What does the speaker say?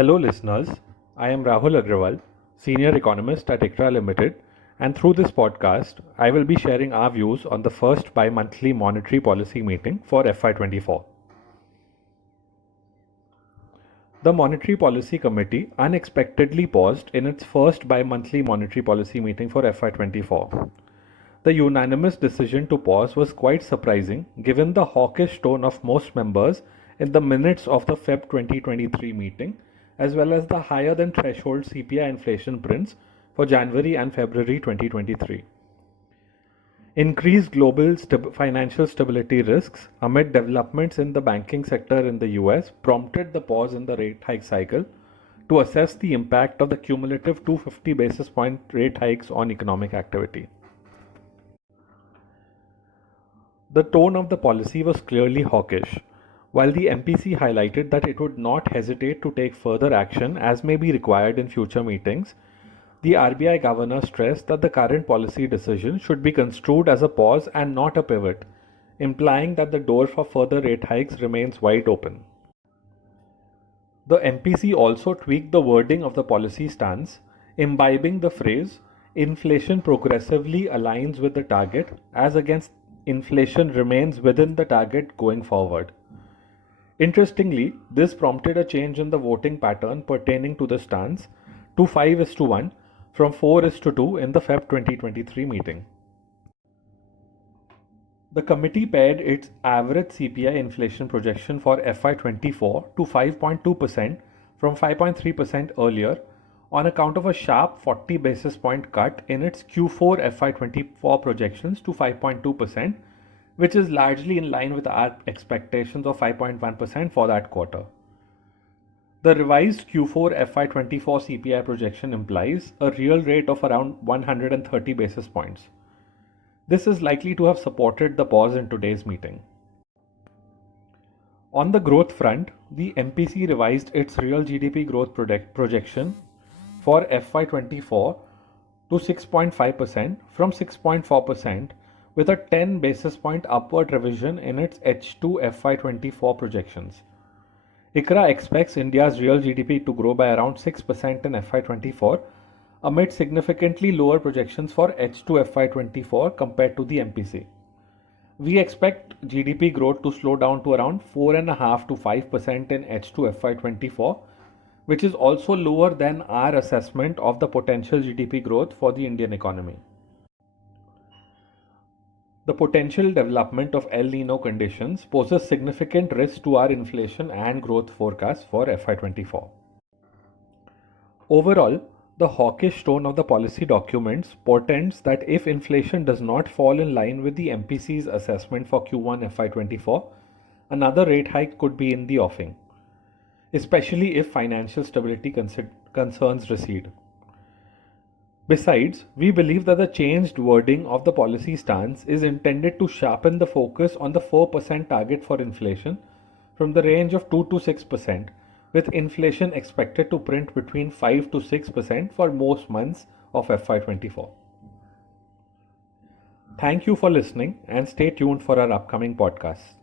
Hello listeners, I am Rahul Agrawal, Senior Economist at ICRA Limited, and through this podcast, I will be sharing our views on the first bi-monthly monetary policy meeting for FY24. The Monetary Policy Committee unexpectedly paused in its first bi-monthly monetary policy meeting for FY24. The unanimous decision to pause was quite surprising given the hawkish tone of most members in the minutes of the Feb 2023 meeting, as well as the higher than threshold CPI inflation prints for January and February 2023. Increased global financial stability risks amid developments in the banking sector in the US prompted the pause in the rate hike cycle to assess the impact of the cumulative 250 basis point rate hikes on economic activity. The tone of the policy was clearly hawkish, while the MPC highlighted that it would not hesitate to take further action as may be required in future meetings. The RBI governor stressed that the current policy decision should be construed as a pause and not a pivot, implying that the door for further rate hikes remains wide open. The MPC also tweaked the wording of the policy stance, imbibing the phrase, "inflation progressively aligns with the target as against inflation remains within the target going forward." Interestingly, this prompted a change in the voting pattern pertaining to the stance to 5:1 from 4:2 in the Feb 2023 meeting. The committee pared its average CPI inflation projection for FY24 to 5.2% from 5.3% earlier on account of a sharp 40 basis point cut in its Q4 FY24 projections to 5.2%, which is largely in line with our expectations of 5.1% for that quarter. The revised Q4 FY24 CPI projection implies a real rate of around 130 basis points. This is likely to have supported the pause in today's meeting. On the growth front, the MPC revised its real GDP growth projection for FY24 to 6.5% from 6.4%, with a 10 basis point upward revision in its H2 FY24 projections. ICRA expects India's real GDP to grow by around 6% in FY24, amid significantly lower projections for H2 FY24 compared to the MPC. We expect GDP growth to slow down to around 4.5% to 5% in H2 FY24, which is also lower than our assessment of the potential GDP growth for the Indian economy. The potential development of El Nino conditions poses significant risk to our inflation and growth forecasts for FY24. Overall, the hawkish tone of the policy documents portends that if inflation does not fall in line with the MPC's assessment for Q1 FY24, another rate hike could be in the offing, especially if financial stability concerns recede. Besides, we believe that the changed wording of the policy stance is intended to sharpen the focus on the 4% target for inflation from the range of 2 to 6%, with inflation expected to print between 5 to 6% for most months of FY24. Thank you for listening and stay tuned for our upcoming podcasts.